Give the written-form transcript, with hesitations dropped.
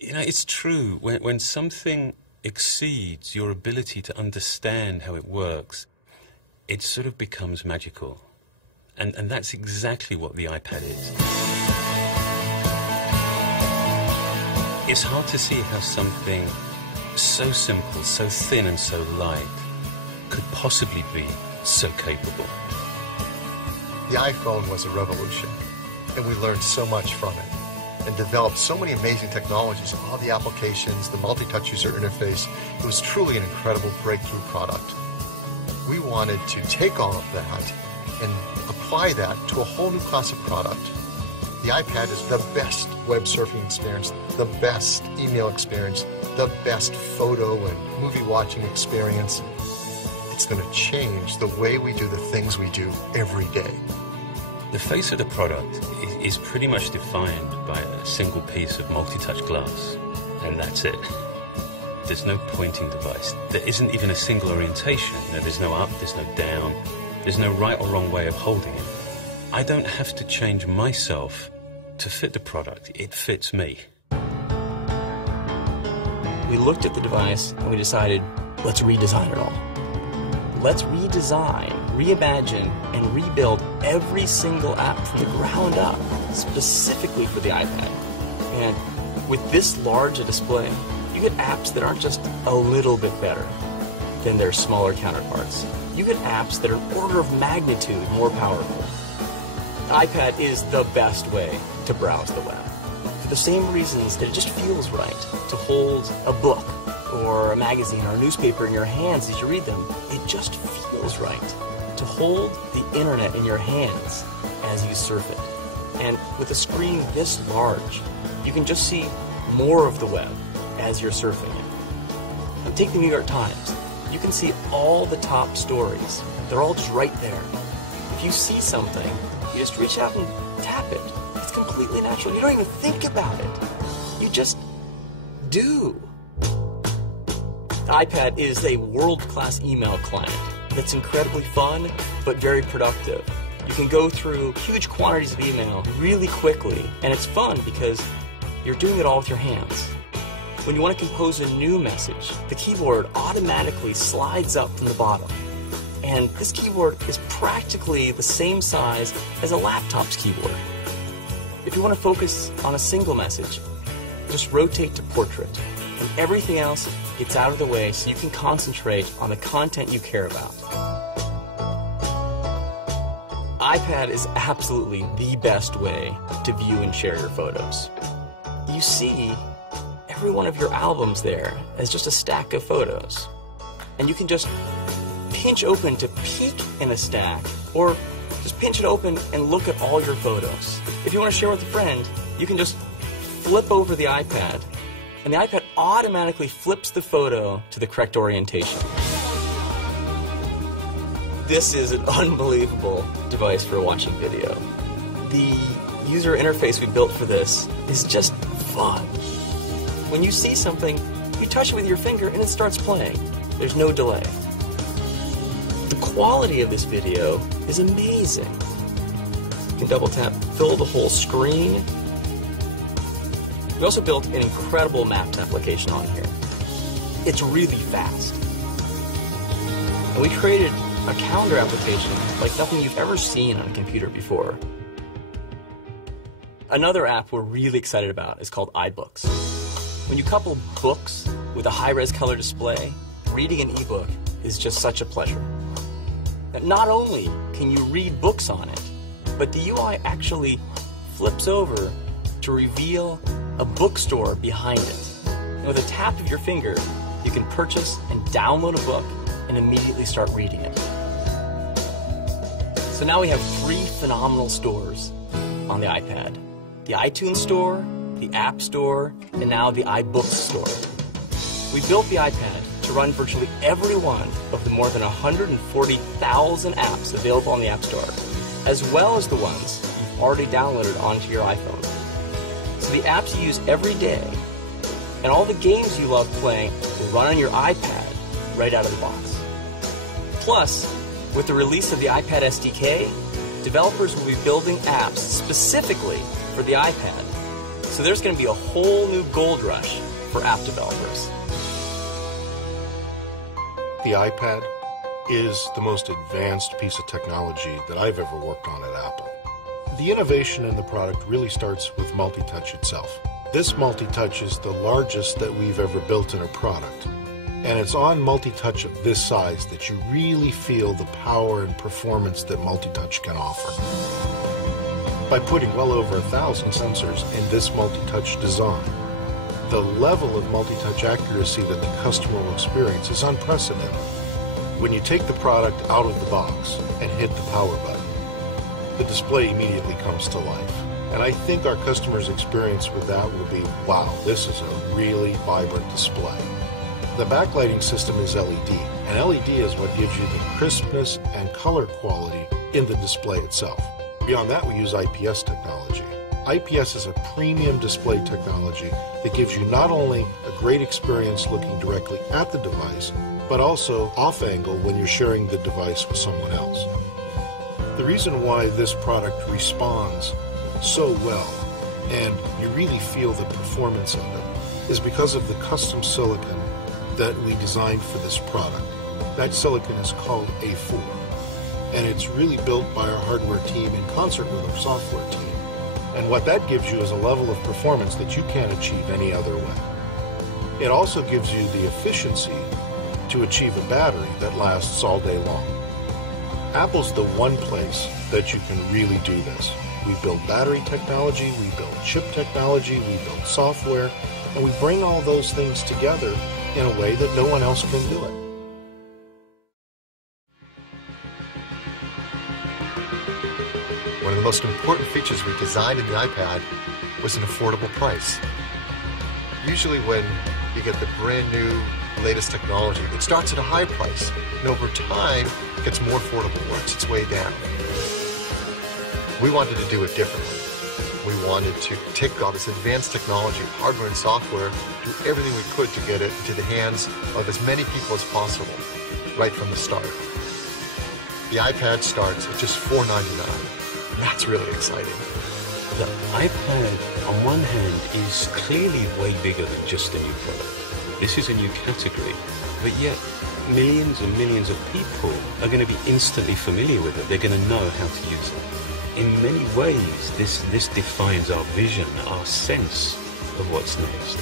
You know, it's true. When something exceeds your ability to understand how it works, it sort of becomes magical. And that's exactly what the iPad is. It's hard to see how something so simple, so thin and so light could possibly be so capable. The iPhone was a revolution, and we learned so much from it and developed so many amazing technologies, all the applications, the multi-touch user interface. It was truly an incredible breakthrough product. We wanted to take all of that and apply that to a whole new class of product. The iPad is the best web surfing experience, the best email experience, the best photo and movie watching experience. It's going to change the way we do the things we do every day. The face of the product is pretty much defined by a single piece of multi-touch glass, and that's it. There's no pointing device. There isn't even a single orientation. There's no up, there's no down, there's no right or wrong way of holding it. I don't have to change myself to fit the product. It fits me. We looked at the device and we decided, let's redesign it all. Let's redesign, reimagine, and rebuild every single app from the ground up, specifically for the iPad. And with this large a display, you get apps that aren't just a little bit better than their smaller counterparts. You get apps that are an order of magnitude more powerful. The iPad is the best way to browse the web, for the same reasons that it just feels right to hold a book or a magazine or a newspaper in your hands as you read them. It just feels right to hold the internet in your hands as you surf it. And with a screen this large, you can just see more of the web as you're surfing it. And take the New York Times. You can see all the top stories. They're all just right there. If you see something, you just reach out and tap it. It's completely natural. You don't even think about it. You just do. The iPad is a world-class email client that's incredibly fun, but very productive. You can go through huge quantities of email really quickly, and it's fun because you're doing it all with your hands. When you want to compose a new message, the keyboard automatically slides up from the bottom. And this keyboard is practically the same size as a laptop's keyboard. If you want to focus on a single message, just rotate to portrait, and everything else gets out of the way so you can concentrate on the content you care about. iPad is absolutely the best way to view and share your photos. You see every one of your albums there as just a stack of photos. And you can just pinch open to peek in a stack, or just pinch it open and look at all your photos. If you want to share with a friend, you can just flip over the iPad, and the iPad automatically flips the photo to the correct orientation. This is an unbelievable device for watching video. The user interface we built for this is just fun. When you see something, you touch it with your finger and it starts playing. There's no delay. The quality of this video is amazing. You can double tap, fill the whole screen. We also built an incredible maps application on here. It's really fast. And we created a calendar application like nothing you've ever seen on a computer before. Another app we're really excited about is called iBooks. When you couple books with a high-res color display, reading an ebook is just such a pleasure. And not only can you read books on it, but the UI actually flips over to reveal a bookstore behind it. And with a tap of your finger, you can purchase and download a book and immediately start reading it. So now we have 3 phenomenal stores on the iPad. The iTunes Store, the App Store, and now the iBooks Store. We built the iPad to run virtually every one of the more than 140,000 apps available on the App Store, as well as the ones you've already downloaded onto your iPhone. So the apps you use every day and all the games you love playing will run on your iPad right out of the box. Plus, with the release of the iPad SDK, developers will be building apps specifically for the iPad, So there's going to be a whole new gold rush for app developers. The iPad is the most advanced piece of technology that I've ever worked on at Apple. The innovation in the product really starts with multi-touch itself. This multi-touch is the largest that we've ever built in a product. And it's on multi-touch of this size that you really feel the power and performance that multi-touch can offer. By putting well over 1,000 sensors in this multi-touch design, the level of multi-touch accuracy that the customer will experience is unprecedented. When you take the product out of the box and hit the power button, the display immediately comes to life. And I think our customers' experience with that will be, wow, this is a really vibrant display. The backlighting system is LED, and LED is what gives you the crispness and color quality in the display itself. Beyond that, we use IPS technology. IPS is a premium display technology that gives you not only a great experience looking directly at the device, but also off-angle when you're sharing the device with someone else. The reason why this product responds so well, and you really feel the performance of it, is because of the custom silicon that we designed for this product. That silicon is called A4, and it's really built by our hardware team in concert with our software team. And what that gives you is a level of performance that you can't achieve any other way. It also gives you the efficiency to achieve a battery that lasts all day long. Apple's the one place that you can really do this. We build battery technology, we build chip technology, we build software, and we bring all those things together in a way that no one else can do it. One of the most important features we designed in the iPad was an affordable price. Usually when you get the brand new, latest technology, it starts at a high price, and over time, it gets more affordable, works its way down. We wanted to do it differently. We wanted to take all this advanced technology, hardware and software, do everything we could to get it into the hands of as many people as possible, right from the start. The iPad starts at just $4.99. That's really exciting. The iPad, on one hand, is clearly way bigger than just a new product. This is a new category, but yet millions and millions of people are going to be instantly familiar with it. They're going to know how to use it. In many ways, this defines our vision, our sense of what's next.